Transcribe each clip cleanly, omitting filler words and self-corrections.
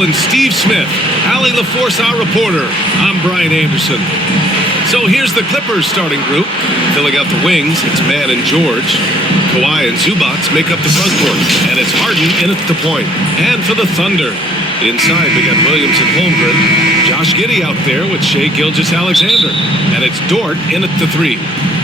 And Steve Smith, Allie LaForce, our reporter. I'm Brian Anderson. So here's the Clippers starting group. Filling out the wings, it's Mann and George. Kawhi and Zubac make up the front court. And it's Harden in at the point. And for the Thunder, inside we got Williams and Holmgren. Josh Giddey out there with Shai Gilgeous-Alexander. And it's Dort in at the 3.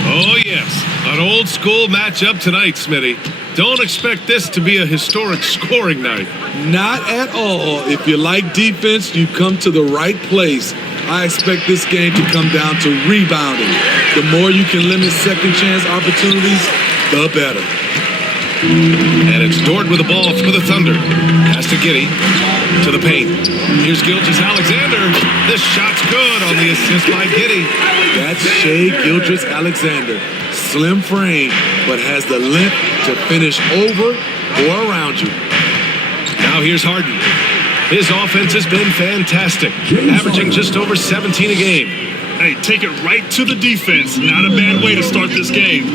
Oh yes, an old school matchup tonight, Smitty. Don't expect this to be a historic scoring night. Not at all. If you like defense, you come to the right place. I expect this game to come down to rebounding. The more you can limit second chance opportunities, the better. And it's Dort with the ball for the Thunder. Pass to Giddey, to the paint. Here's Gilgeous-Alexander. This shot's good on the assist by Giddey. That's Shai Gilgeous-Alexander. Slim frame, but has the length to finish over or around you. Now here's Harden. His offense has been fantastic, averaging just over 17 a game. Hey, take it right to the defense. Not a bad way to start this game.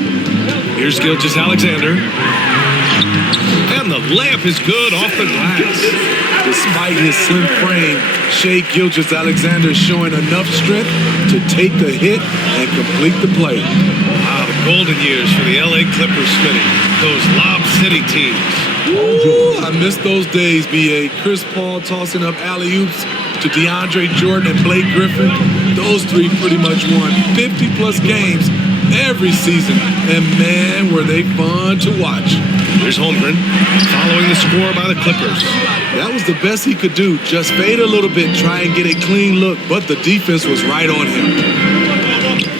Here's Gilgeous-Alexander. And the layup is good off the glass. Despite his slim frame, Shai Gilgeous-Alexander is showing enough strength to take the hit and complete the play. Wow, the golden years for the LA Clippers, Smitty. Those Lob City teams. Ooh, I miss those days, B.A. Chris Paul tossing up alley-oops to DeAndre Jordan and Blake Griffin. Those three pretty much won 50-plus games every season. And, man, were they fun to watch. Here's Holmgren following the score by the Clippers. That was the best he could do. Just fade a little bit, try and get a clean look, but the defense was right on him.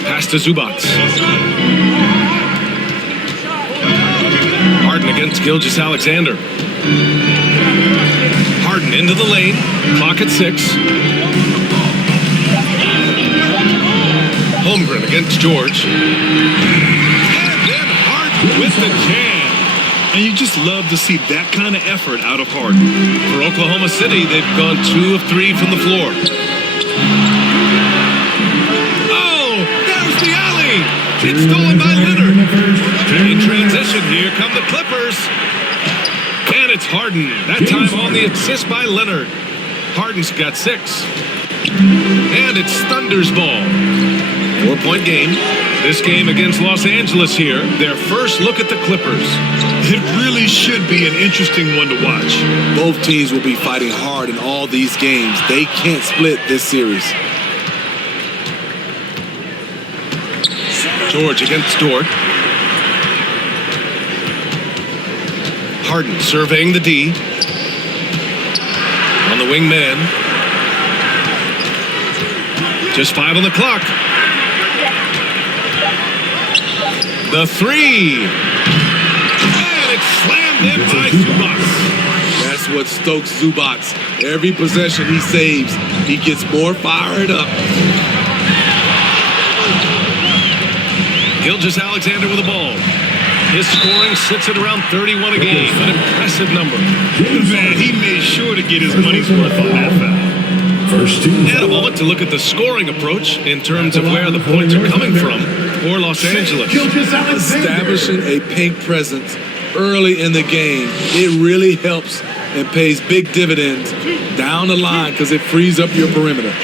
Pass to Zubac. Harden against Gilgeous-Alexander. Harden into the lane. Clock at 6. Holmgren against George. And then Harden with the jam. And you just love to see that kind of effort out of Harden. For Oklahoma City, they've gone 2 of 3 from the floor. Oh, there's the alley. It's stolen by Leonard. In transition, here come the Clippers. And it's Harden. That time on the assist by Leonard. Harden's got 6. And it's Thunder's ball. 4-point game. This game against Los Angeles here. Their first look at the Clippers. It really should be an interesting one to watch. Both teams will be fighting hard in all these games. They can't split this series. George against Dort. Harden surveying the D. On the wing man. Just 5 on the clock. The 3. And it's slammed in by Zubac. That's what stokes Zubac. Every possession he saves, he gets more fired up. Gilgeous-Alexander with the ball. His scoring sits at around 31 a game, an impressive number. Man, he made sure to get his money's worth on that foul. And a moment to look at the scoring approach in terms of where the points are coming from for Los Angeles. Establishing a paint presence early in the game, it really helps and pays big dividends down the line because it frees up your perimeter.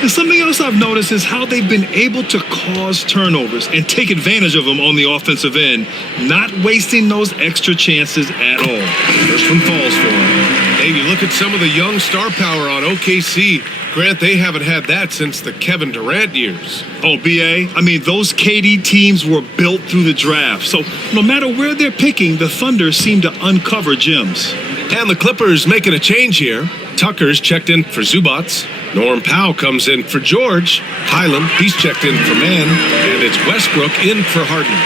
And something else I've noticed is how they've been able to cause turnovers and take advantage of them on the offensive end, not wasting those extra chances at all. First one falls for him. Hey, you look at some of the young star power on OKC. Grant, they haven't had that since the Kevin Durant years. Oh, B.A., I mean, those KD teams were built through the draft. So no matter where they're picking, the Thunder seem to uncover gems. And the Clippers making a change here. Tucker's checked in for Zubac. Norm Powell comes in for George. Highland, he's checked in for Mann. And it's Westbrook in for Harden.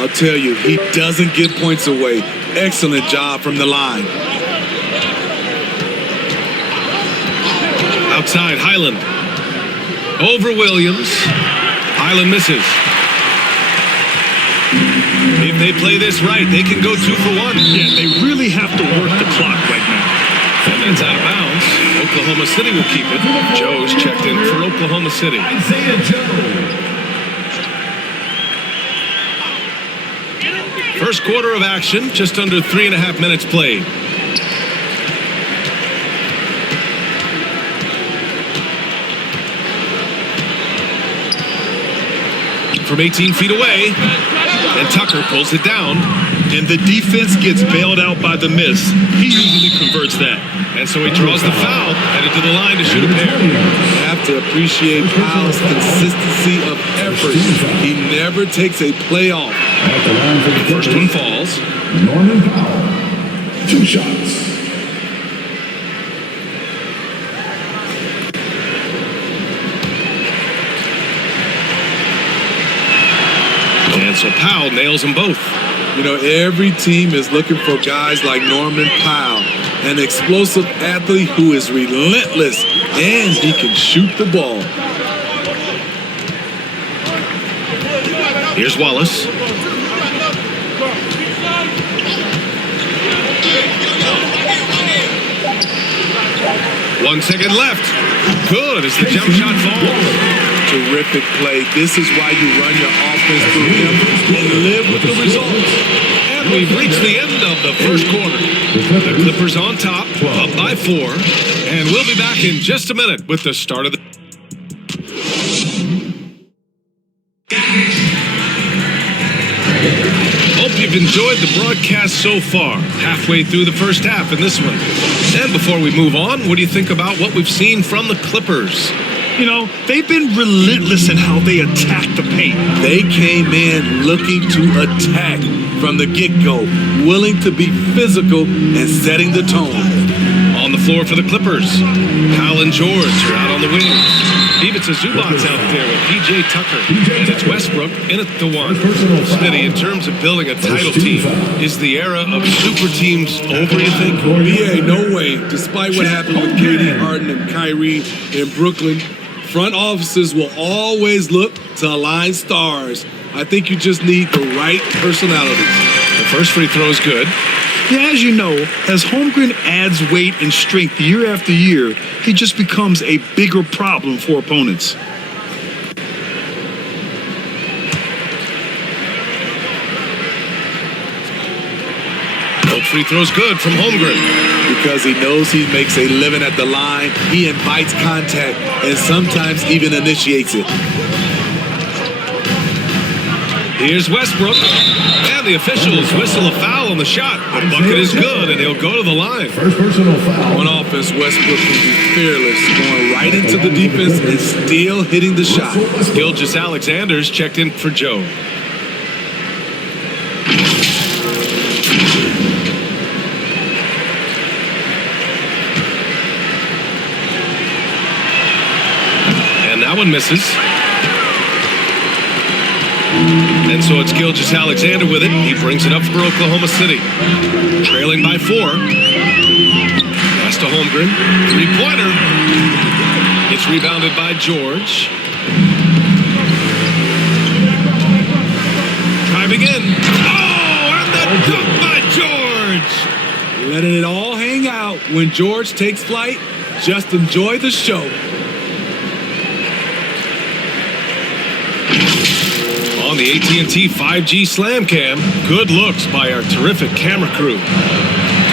I'll tell you, he doesn't give points away. Excellent job from the line. Outside, Highland. Over Williams. Highland misses. If they play this right, they can go 2 for 1. Yeah, they really have to work the clock right now. And that's out of bounds. Oklahoma City will keep it. Joe's checked in for Oklahoma City. First quarter of action, just under 3.5 minutes played. from 18 feet away. And Tucker pulls it down. And the defense gets bailed out by the miss. He usually converts that. And so he draws the foul, headed to the line to shoot a pair. You have to appreciate Powell's consistency of effort. He never takes a play off. The first one falls. Norman Powell, 2 shots. And so Powell nails them both. You know, every team is looking for guys like Norman Powell, an explosive athlete who is relentless, and he can shoot the ball. Here's Wallace. One second left. Good as the jump shot falls. Terrific play. This is why you run your offense through him and live with the results. And we've reached the end of the first quarter. The Clippers on top, up by 4. And we'll be back in just a minute with the start of the... Hope you've enjoyed the broadcast so far. Halfway through the first half in this one. And before we move on, what do you think about what we've seen from the Clippers? You know, they've been relentless in how they attack the paint. They came in looking to attack from the get-go, willing to be physical and setting the tone. On the floor for the Clippers, Powell and George are out on the wings. Ivica Zubac's out there with P.J. Tucker, and it's Westbrook in at the 1. Smitty, in terms of building a title team, is the era of super teams over, you think? Yeah, no way. Despite what happened with KD, Harden, and Kyrie in Brooklyn, front offices will always look to align stars. I think you just need the right personalities. The first free throw is good. Yeah, as you know, as Holmgren adds weight and strength year after year, he just becomes a bigger problem for opponents. Both free throws good from Holmgren. Because he knows he makes a living at the line, he invites contact and sometimes even initiates it. Here's Westbrook, and the officials whistle a foul on the shot. The bucket is good, and he'll go to the line. First personal foul. On offense, Westbrook can be fearless, going right into the defense and still hitting the shot. Gilgeous-Alexander's checked in for Joe. And that one misses. And so it's Gilgeous-Alexander with it. He brings it up for Oklahoma City. Trailing by 4. Pass to Holmgren. 3-pointer. It's rebounded by George. Driving in. Oh, and the dunk by George. Letting it all hang out. When George takes flight, just enjoy the show. On the AT&T 5G Slam Cam, good looks by our terrific camera crew.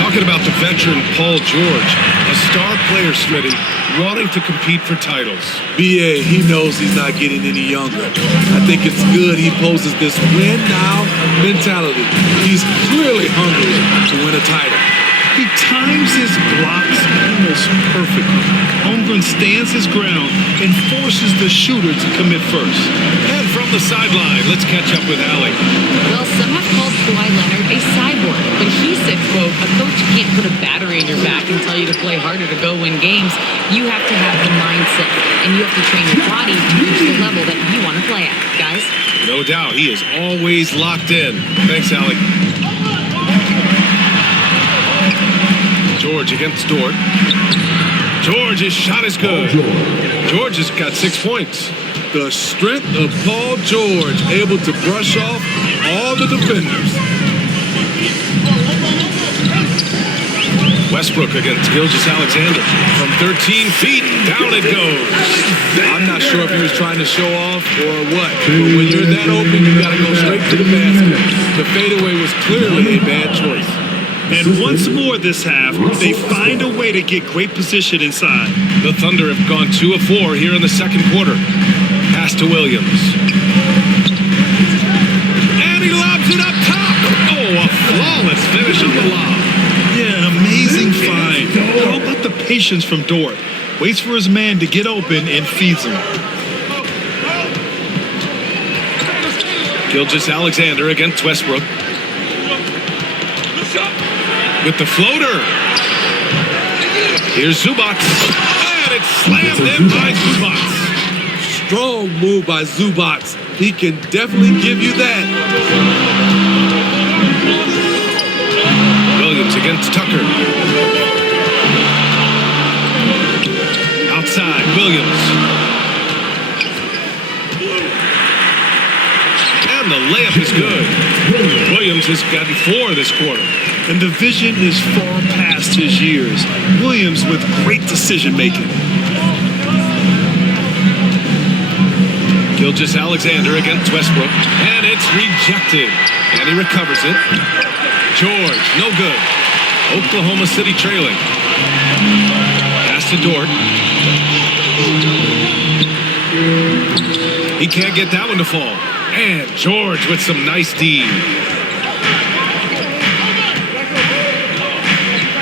Talking about the veteran Paul George, a star player, Smitty, wanting to compete for titles. B.A., he knows he's not getting any younger. I think it's good he poses this win-now mentality. He's clearly hungry to win a title. He times his blocks almost perfectly. Holmgren stands his ground and forces the shooter to commit first. And from the sideline, let's catch up with Allie. Well, some have called Kawhi Leonard a cyborg, but he said, quote, a coach can't put a battery in your back and tell you to play harder to go win games. You have to have the mindset, and you have to train your body to reach the level that you want to play at, guys. No doubt, he is always locked in. Thanks, Allie. George against Dort. George's shot is good. George has got 6 points. The strength of Paul George, able to brush off all the defenders. Westbrook against Gilgeous-Alexander. From 13 feet, down it goes. I'm not sure if he was trying to show off or what, but when you're that open, you got to go straight to the basket. The fadeaway was clearly a bad choice. And once more this half, they find a way to get great position inside. The Thunder have gone 2 of 4 here in the second quarter. Pass to Williams. finish on the lob. Yeah, an amazing find. How about the patience from Dort? Waits for his man to get open and feeds him. Gilgeous-Alexander against Westbrook. With the floater. Here's Zubac. And it's slammed in by Zubac. Strong move by Zubac. He can definitely give you that. Williams against Tucker. Outside, Williams. And the layup is good. Williams has gotten 4 this quarter. And the vision is far past his years. Williams with great decision-making. Gilgeous-Alexander against Westbrook. And it's rejected. And he recovers it. George, no good. Oklahoma City trailing. Pass to Dort. He can't get that one to fall. And George with some nice D.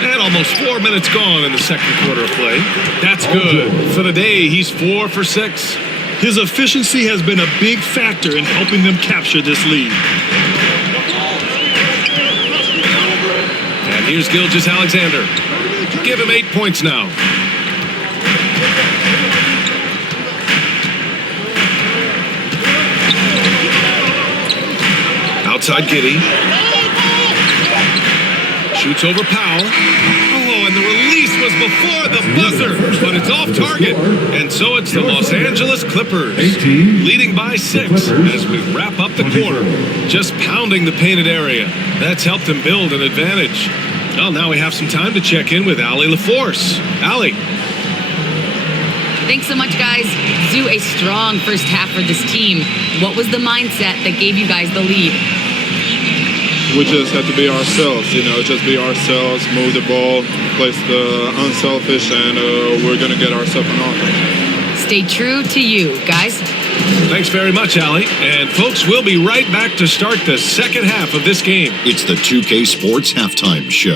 And almost 4 minutes gone in the second quarter of play. That's good. For the day, he's 4 for 6. His efficiency has been a big factor in helping them capture this lead. And here's Gilgeous-Alexander. Give him 8 points now. Outside Giddey. Shoots over Powell. Oh, and the release was before the buzzer, but it's off target. And so it's the Los Angeles Clippers, leading by 6 as we wrap up the quarter. Just pounding the painted area. That's helped them build an advantage. Well, now we have some time to check in with Allie LaForce. Allie. Thanks so much, guys. Zoo, a strong first half for this team. What was the mindset that gave you guys the lead? We just have to be ourselves, just be ourselves, move the ball, play the unselfish, and we're going to get ourselves an offense. Stay true to you, guys. Thanks very much, Allie. And folks, we'll be right back to start the second half of this game. It's the 2K Sports Halftime Show.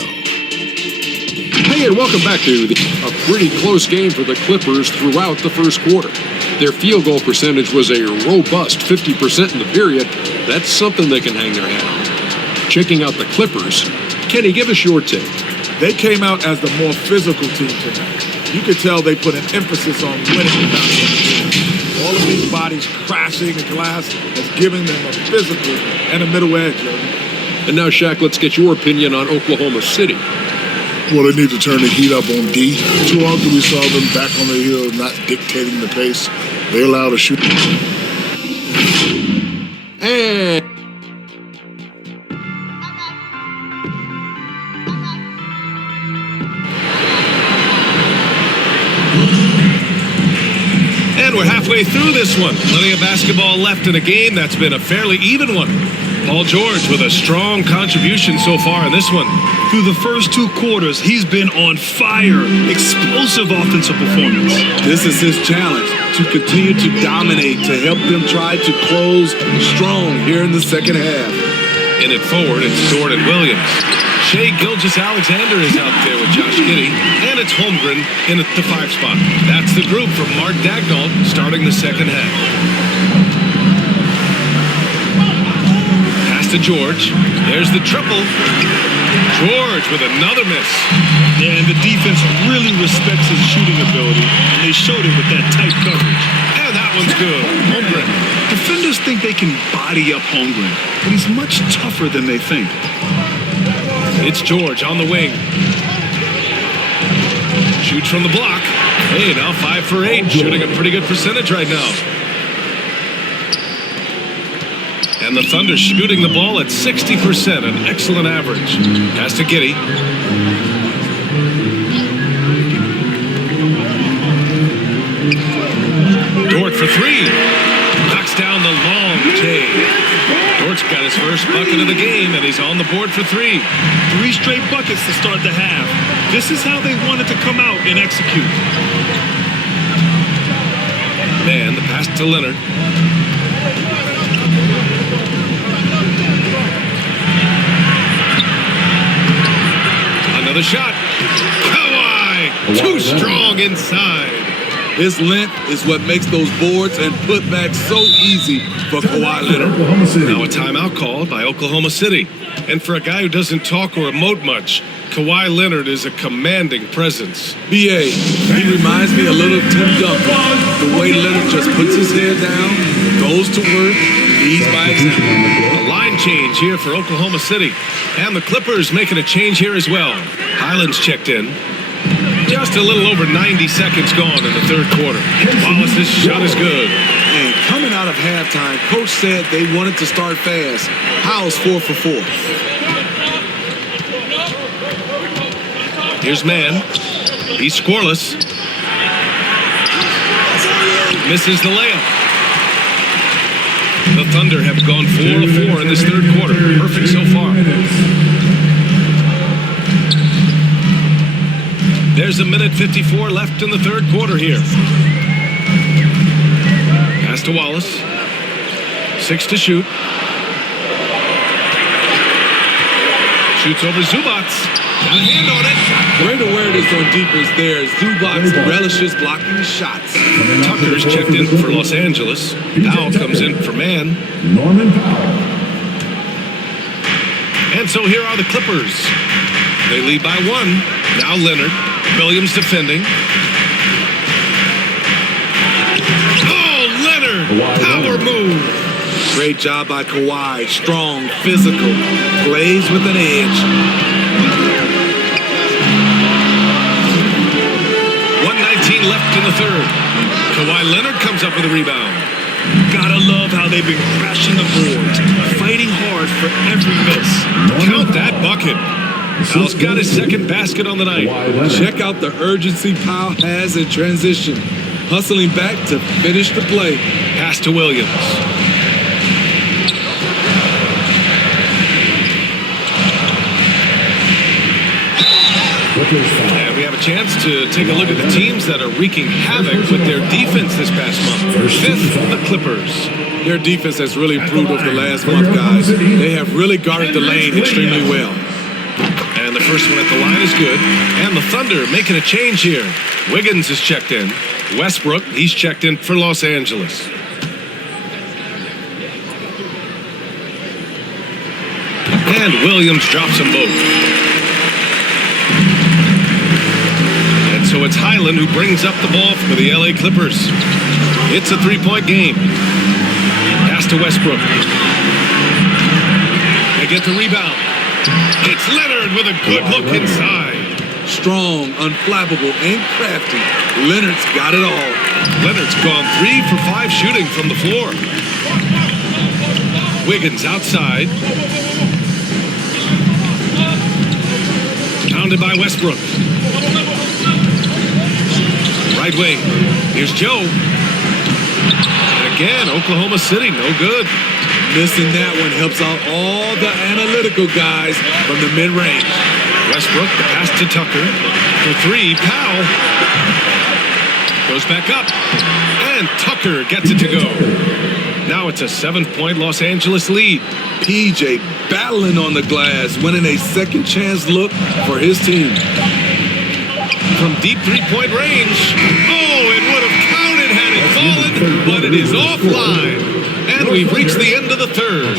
Hey, and welcome back to a pretty close game for the Clippers throughout the first quarter. Their field goal percentage was a robust 50% in the period. That's something they can hang their hat on. Checking out the Clippers, Kenny, give us your take. They came out as the more physical team tonight. You could tell they put an emphasis on winning the game. All of these bodies crashing the glass has given them a physical and a middle edge. And now, Shaq, let's get your opinion on Oklahoma City. Well, they need to turn the heat up on D. Too often we saw them back on the hill, not dictating the pace. They allow the shoot. And we're halfway through this one. Plenty of basketball left in a game that's been a fairly even one. Paul George with a strong contribution so far in this one. Through the first 2 quarters, he's been on fire. Explosive offensive performance. This is his challenge, to continue to dominate, to help them try to close strong here in the second half. In it forward, it's Dort and Williams. Shai Gilgeous-Alexander is out there with Josh Giddey, and it's Holmgren in the 5 spot. That's the group from Mark Daigneault starting the second half. Pass to George. There's the triple. George with another miss. Yeah, and the defense really respects his shooting ability, and they showed it with that tight coverage. And that one's good. Holmgren. Defenders think they can body up Holmgren, but he's much tougher than they think. It's George on the wing. Shoots from the block. Hey, now 5 for 8. Shooting a pretty good percentage right now. And the Thunder shooting the ball at 60%, an excellent average. Pass to Giddey. Dort for 3. Knocks down the long J. Dort's got his first bucket of the game, and he's on the board for 3. 3 straight buckets to start the half. This is how they wanted to come out and execute. And the pass to Leonard. the shot. Kawhi, too strong inside. His length is what makes those boards and putbacks so easy for Kawhi Leonard. Now a timeout called by Oklahoma City. And for a guy who doesn't talk or emote much, Kawhi Leonard is a commanding presence. B.A., he reminds me a little of Tim Duncan. The way Leonard just puts his head down, goes to work, leads by example. A line change here for Oklahoma City. And the Clippers making a change here as well. Highland's checked in. Just a little over 90 seconds gone in the third quarter. Wallace's shot is good. And coming out of halftime, Coach said they wanted to start fast. Howell's 4 for 4. Here's Mann. He's scoreless. Misses the layup. The Thunder have gone 4 of 4 in this third quarter. Perfect so far. There's a minute 54 left in the third quarter here. Pass to Wallace. 6 to shoot. Shoots over Zubats. Got a hand on it. Great awareness on defense there. Zubats relishes blocking shots. Tucker's checked in for Los Angeles. Powell comes in for Mann. Norman Powell. And so here are the Clippers. They lead by 1. Now Leonard. Williams defending. Oh, Leonard! Power move! Great job by Kawhi. Strong, physical, plays with an edge. 1:19 left in the third. Kawhi Leonard comes up with a rebound. Gotta love how they've been crashing the boards, fighting hard for every miss. Count that bucket. Powell's got his second basket on the night. Check out the urgency Powell has in transition. Hustling back to finish the play. Pass to Williams. And we have a chance to take a look at the teams that are wreaking havoc with their defense this past month. Fifth, the Clippers. Their defense has really improved over the last month, guys. They have really guarded the lane extremely well. And the first one at the line is good. And the Thunder making a change here. Wiggins is checked in. Westbrook, he's checked in for Los Angeles. And Williams drops them both. And so it's Highland who brings up the ball for the LA Clippers. It's a three-point game. Pass to Westbrook. They get the rebound. It's Leonard with a good look inside. Strong, unflappable, and crafty. Leonard's got it all. Leonard's gone 3 for 5 shooting from the floor. Wiggins outside. Pounded by Westbrook. Right wing. Here's Joe. And again, Oklahoma City, no good. Missing that one helps out all the analytical guys from the mid-range. Westbrook, the pass to Tucker. For 3, Powell. Goes back up. And Tucker gets it to go. Now it's a 7-point Los Angeles lead. PJ battling on the glass, winning a second chance look for his team. From deep three-point range. Oh, it would have counted had it fallen, but it is offline. And we've reached the end of the third.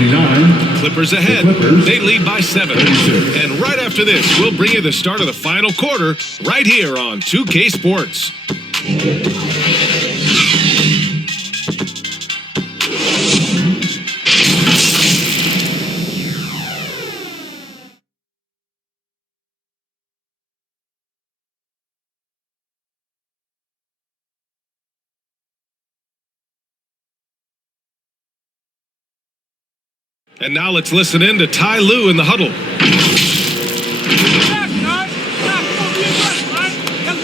Clippers ahead. They lead by 7. And right after this, we'll bring you the start of the final quarter right here on 2K Sports. And now let's listen in to Ty Lue in the huddle. Let's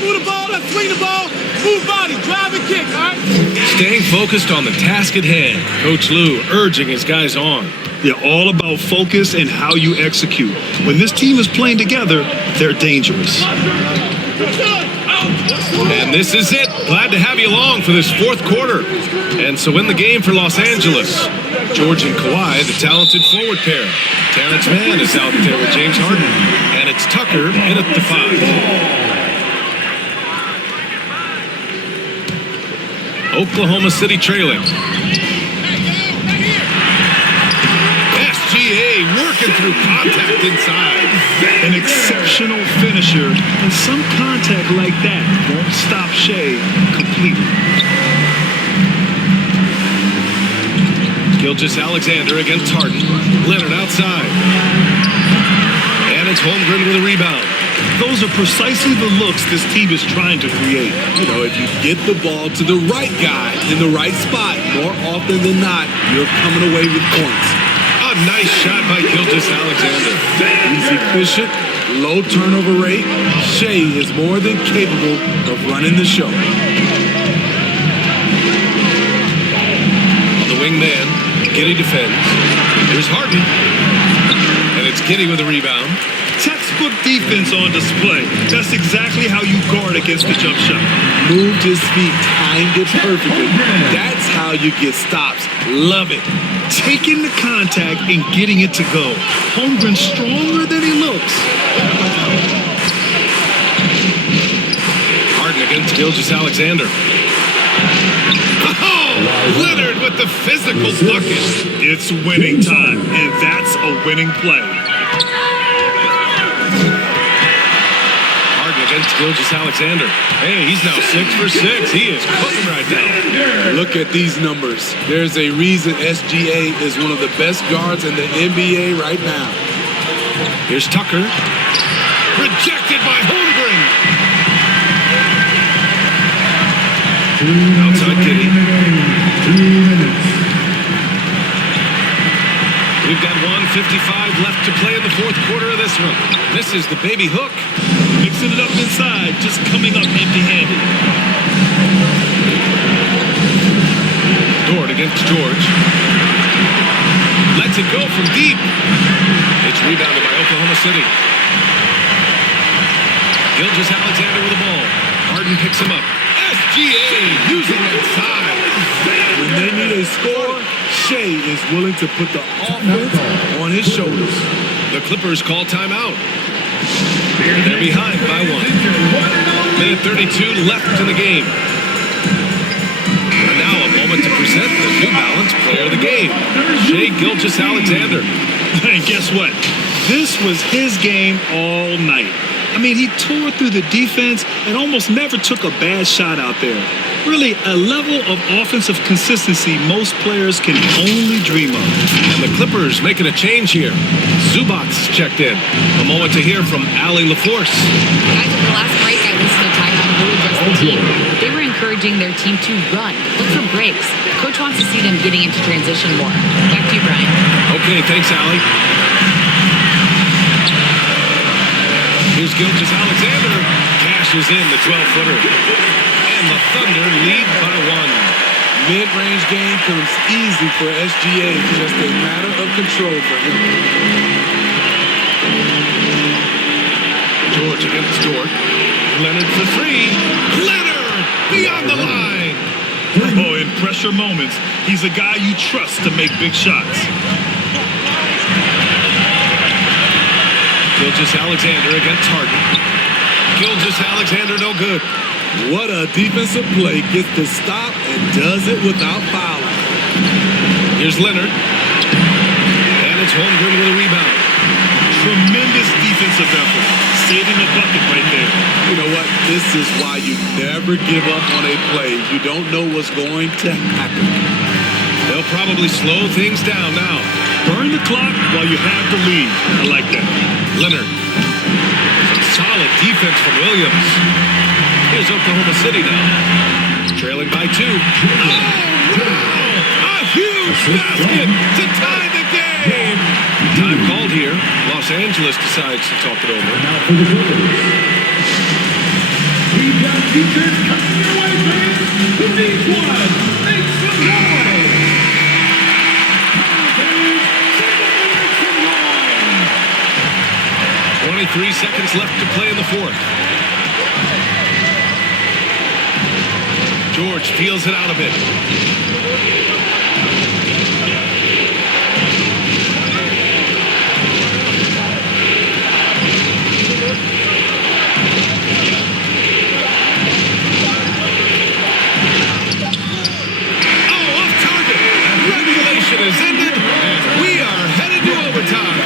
move the ball, let's swing the ball, move body, drive and kick, all right? Staying focused on the task at hand. Coach Lue urging his guys on. They're all about focus and how you execute. When this team is playing together, they're dangerous. And this is it. Glad to have you along for this fourth quarter. And so in the game for Los Angeles, George and Kawhi, the talented forward pair. Terrence Mann is out there with James Harden. And it's Tucker in at the 5. Oklahoma City trailing. SGA working through contact inside. An exceptional finisher, and some contact like that won't stop Shai completely. Gilgeous-Alexander against Harden. Leonard outside. And it's Holmgren with a rebound. Those are precisely the looks this team is trying to create. You know, if you get the ball to the right guy in the right spot, more often than not, you're coming away with points. A nice shot by Gilgeous-Alexander. He's efficient, low turnover rate. Shai is more than capable of running the show. On the wingman, Giddey defends. Here's Harden. And it's Giddey with a rebound. Textbook defense on display. That's exactly how you guard against the jump shot. Moved his feet, timed it perfectly. That's how you get stops. Love it. Taking the contact and getting it to go. Holmgren stronger than he looks. Harden against Gilgeous-Alexander. Oh! Leonard with the physical bucket. It's winning time, and that's a winning play. Against Gilgeous-Alexander. Hey, he's now 6 for 6. He is cooking right now. Look at these numbers. There's a reason SGA is one of the best guards in the NBA right now. Here's Tucker. Rejected by Holmgren. Outside Giddey. 2 minutes. We've got 1:55 left to play in the fourth quarter of this one. This is the baby hook. Mixing it up inside, just coming up empty-handed. Dort against George. Lets it go from deep. It's rebounded by Oklahoma City. Gilgeous-Alexander with the ball. Harden picks him up. SGA using that size. When they need a score, Shai is willing to put the offense on his shoulders. The Clippers call timeout. They're behind by 1. Minute 32 left in the game. And now a moment to present the New Balance player of the game, Shai Gilgeous-Alexander. And guess what? This was his game all night. I mean, he tore through the defense and almost never took a bad shot out there. Really, a level of offensive consistency most players can only dream of. And the Clippers making a change here. Zubac checked in. A moment to hear from Allie LaForce. Guys, at the last break, I listened to timeout who addressed the team. They were encouraging their team to run, look for breaks. Coach wants to see them getting into transition more. Back to you, Brian. Okay, thanks, Allie. Here's Gilgeous-Alexander. Cashes in the 12-footer. And the Thunder lead by 1. Mid-range game comes easy for SGA. Just a matter of control for him. George against Dort. Leonard for 3. Leonard beyond the line. Oh, in pressure moments, he's a guy you trust to make big shots. Gilgeous-Alexander against Harden. Gilgeous-Alexander no good. What a defensive play. Gets the stop and does it without fouling. Here's Leonard. And it's Holmgren with a rebound. Tremendous defensive effort. Saving a bucket right there. You know what? This is why you never give up on a play. You don't know what's going to happen. They'll probably slow things down now. Burn the clock while you have the lead. I like that. Leonard. Some solid defense from Williams. Here's Oklahoma City now. Trailing by 2. Oh, wow! A huge basket to tie the game. Time called here. Los Angeles decides to talk it over. Now for the Clippers. We've got features coming your way, fans. Who needs one? Make some noise. 23 seconds left to play in the fourth. George feels it out a bit. Oh, off target. And regulation is ended, and we are headed to overtime.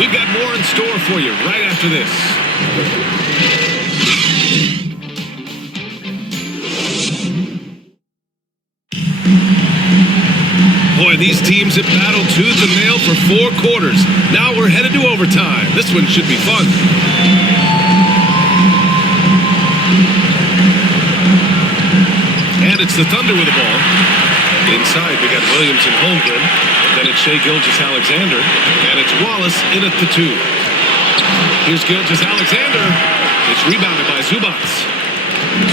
We've got more in store for you right after this. Boy, these teams have battled tooth and nail for 4 quarters. Now we're headed to overtime. This one should be fun. And it's the Thunder with the ball. Inside, we got Williams and Holmgren. Then it's Shai Gilgeous-Alexander. And it's Wallace in at the 2. Here's Gilgeous-Alexander. It's rebounded by Zubats.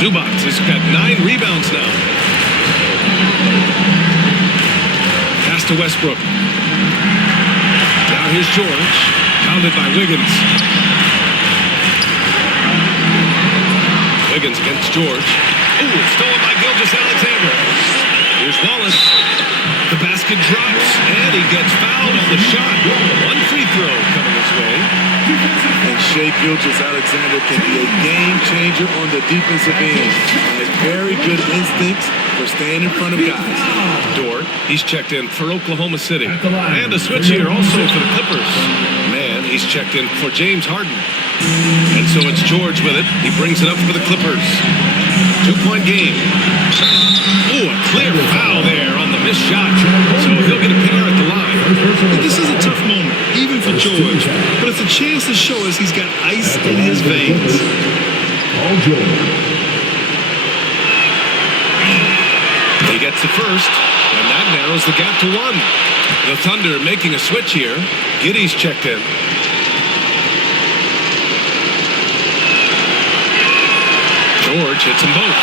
Zubats has got 9 rebounds now. Pass to Westbrook. Now here's George. Pounded by Wiggins. Wiggins against George. Ooh, stolen by Gilgeous-Alexander. Here's Wallace. The basket drops, and he gets fouled on the shot. 1 free throw coming his way. And Shai Gilgeous-Alexander can be a game changer on the defensive end. Has very good instincts for staying in front of guys. Dort, he's checked in for Oklahoma City. And a switch here also for the Clippers. Man, he's checked in for James Harden. And so it's George with it. He brings it up for the Clippers. 2-point game. Ooh, a clear foul there on the missed shot. So he'll get a pair at the line. This is a tough moment, even for George. But it's a chance to show us he's got ice in his veins. He gets the first, and that narrows the gap to 1. The Thunder making a switch here. Giddey's checked in. George hits them both.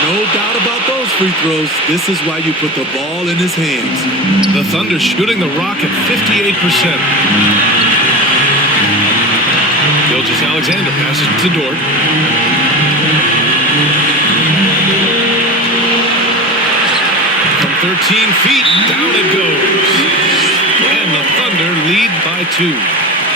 No doubt about those free throws. This is why you put the ball in his hands. The Thunder shooting the rock at 58%. Gilgeous-Alexander passes to Dort. From 13 feet, down it goes. And the Thunder lead by 2.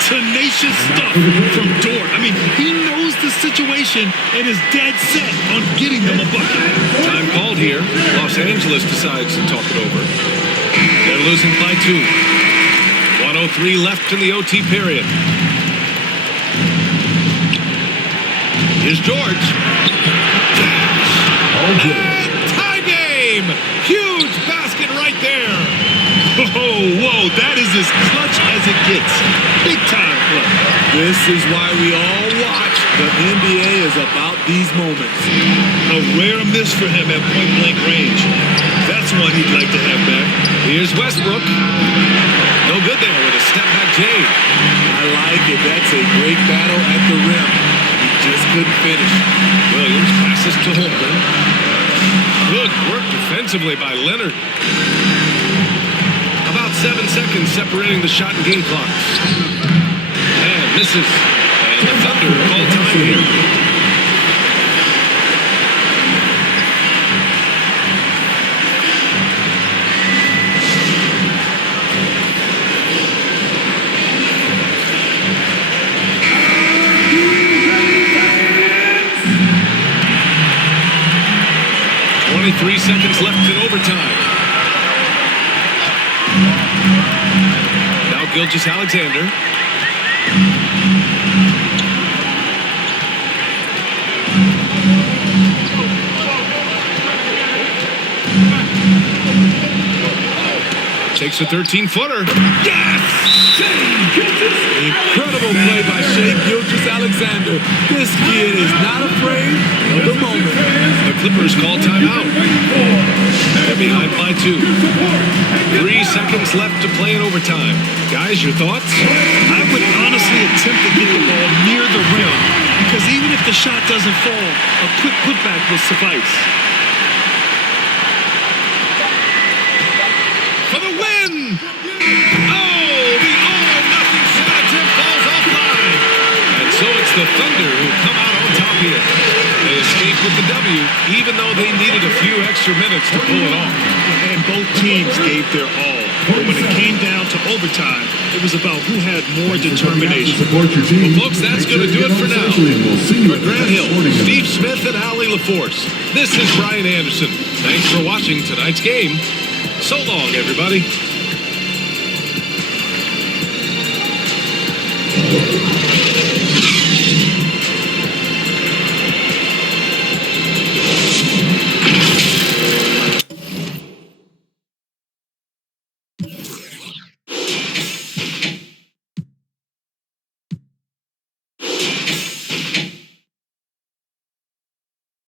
Tenacious stuff from Dort. I mean, he knows the situation and is dead set on getting them a bucket. Time called here. Los Angeles decides to talk it over. They're losing by 2. 1:03 left in the OT period. Here's George. And tie game! Huge basket right there. Oh, whoa, that is as clutch as it gets. Big time clutch. This is why we all watch. The NBA is about these moments. A rare miss for him at point-blank range. That's one he'd like to have back. Here's Westbrook. No good there with a step-back J. I like it. That's a great battle at the rim. He just couldn't finish. Williams passes to Holmgren. Good work defensively by Leonard. About 7 seconds separating the shot and game clocks. And misses. And the Thunder call time here. Three seconds left in overtime. Now Gilgeous-Alexander. Takes a 13-footer. Yes! Incredible play by Shai Gilgeous-Alexander. This kid is not afraid of the moment. The Clippers call timeout. They're behind by 2. 3 seconds left to play in overtime. Guys, your thoughts? I would honestly attempt to get the ball near the rim because even if the shot doesn't fall, a quick putback will suffice. For the win! Oh, the all-or-nothing shot attempt falls offline. And so it's the Thunder who come out on top. top here. They escaped with the W, even though they needed a few extra minutes to pull it off. And both teams gave their all. But when it came down to overtime, it was about who had more determination. Well, folks, that's going to do it for now. For Grant Hill, Steve Smith, and Allie LaForce, this is Brian Anderson. Thanks for watching tonight's game. So long, everybody.